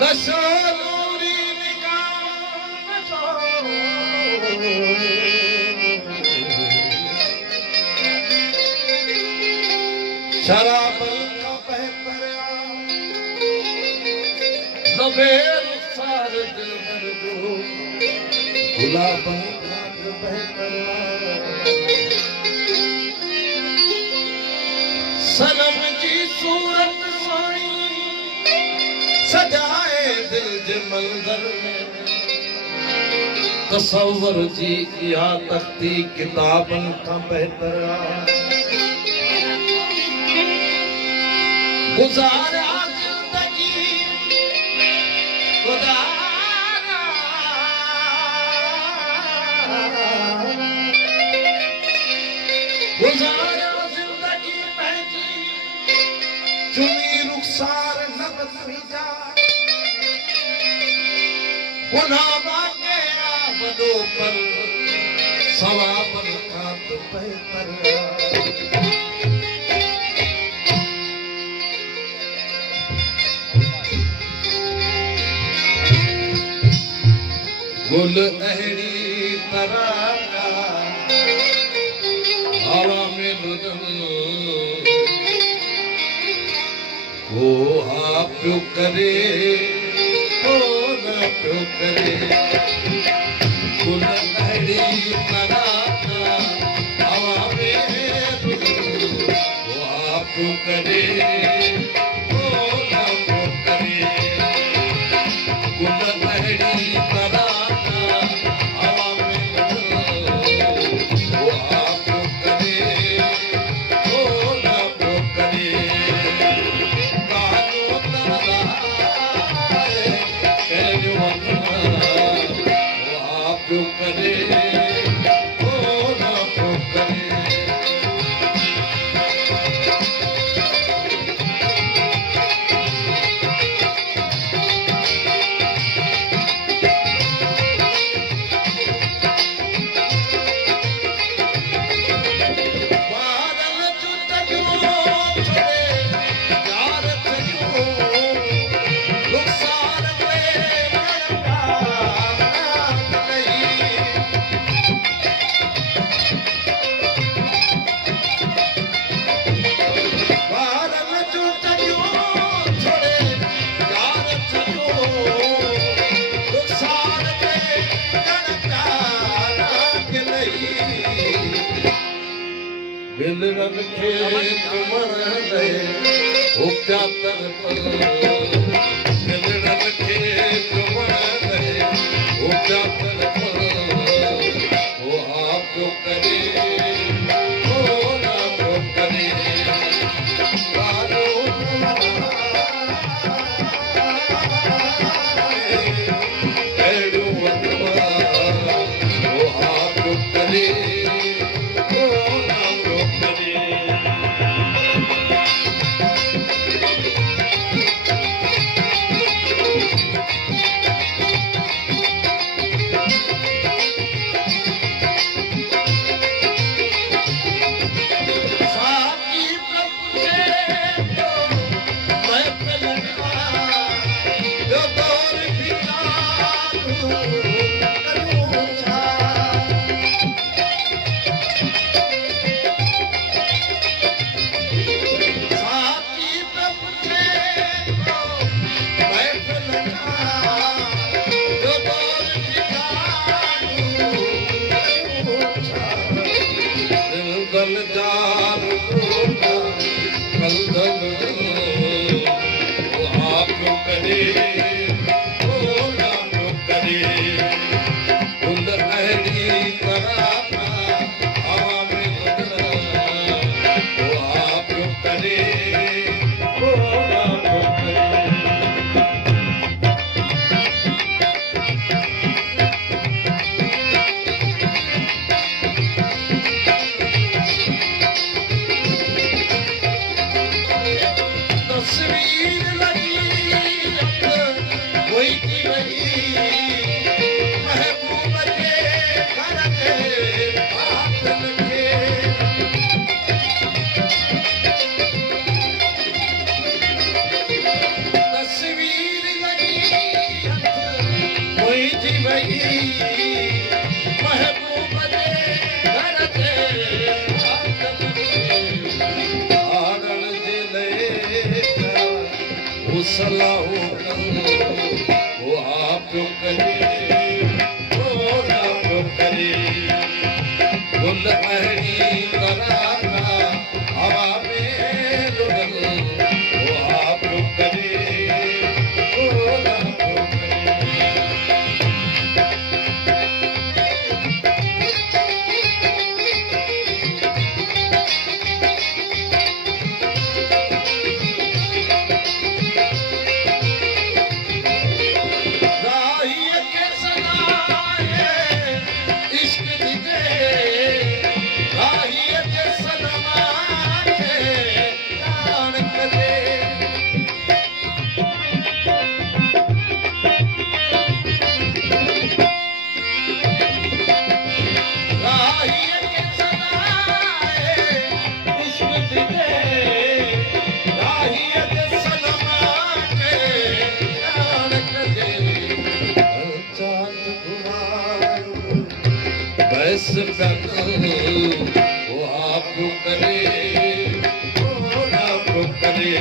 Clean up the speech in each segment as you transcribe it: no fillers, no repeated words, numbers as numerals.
नशो नूरी निगाह शराब का बहतर नबे रुखसार दिल भर दो गुलाब का बहतर सनम जी सूरत सोनी सजाए दिल जे मंदर में तसव्वुर जी या तख्ती किताबन का बहतर गुजारा जिंदगी गुजारा जिंदगी पंहिंजी चुनी रुखसार न बदली जा गुनाह कहिड़ा वॾो पर सवाबन खां त बहितर गुल अहिड़ी तरह का हवा में वो आप पियो करे ओ न पियो करे गुल अहिड़ी तरह का हवा में वो आप पियो करे ओ न पियो करे गुल अहिड़ी तरह दिलरन खे तुमर दे ओ क्या तरफल दिलरन खे तुमर दे ओ क्या तरफल ओ आप जो करे ओ ना जो करे कारो एड़ो वतवा ओ आप जो करे रही महबूब जे घर ते हारण जे ले सलाहूं वो आप करे वो ना करे गुल अहड़ी कराना हवा में लुगल वो आप करे वो ना करे बस वो आप करे वो आप करे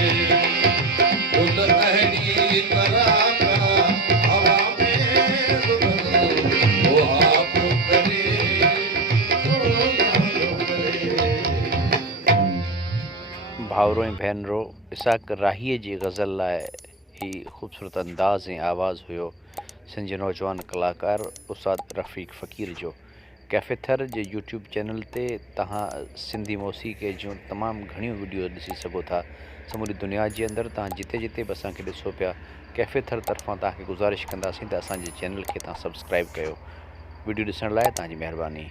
उन अहड़ी कराना हवा में वो आप करे वो आप करे। भाउरो ऐं भेनरो, इसाक राहीअ जी ग़ज़ल लाइ ही ख़ूबसूरत अंदाज़ ऐं आवाज़ हुयो सिंध जे नौजवान कलाकार उस्ताद रफ़ीक फ़क़ीर जो। कैफ़े थर जे यूट्यूब चैनल ते तव्हां सिंधी मौसीक़े जूं तमामु घणियूं वीडियो ॾिसी सघो था समूरी दुनिया जे अंदरि। तव्हां जिते जिते बि असांखे ॾिसो पिया, कैफ़े थर तरफ़ां तव्हांखे गुज़ारिश कंदासीं त असांजे चैनल खे तव्हां सब्सक्राइब कयो। वीडियो ॾिसण लाइ तव्हांजी महिरबानी।